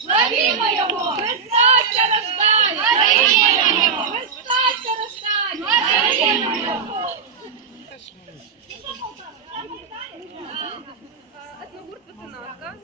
Славімо його! Вистача рождає! Одну гурт пацанатка.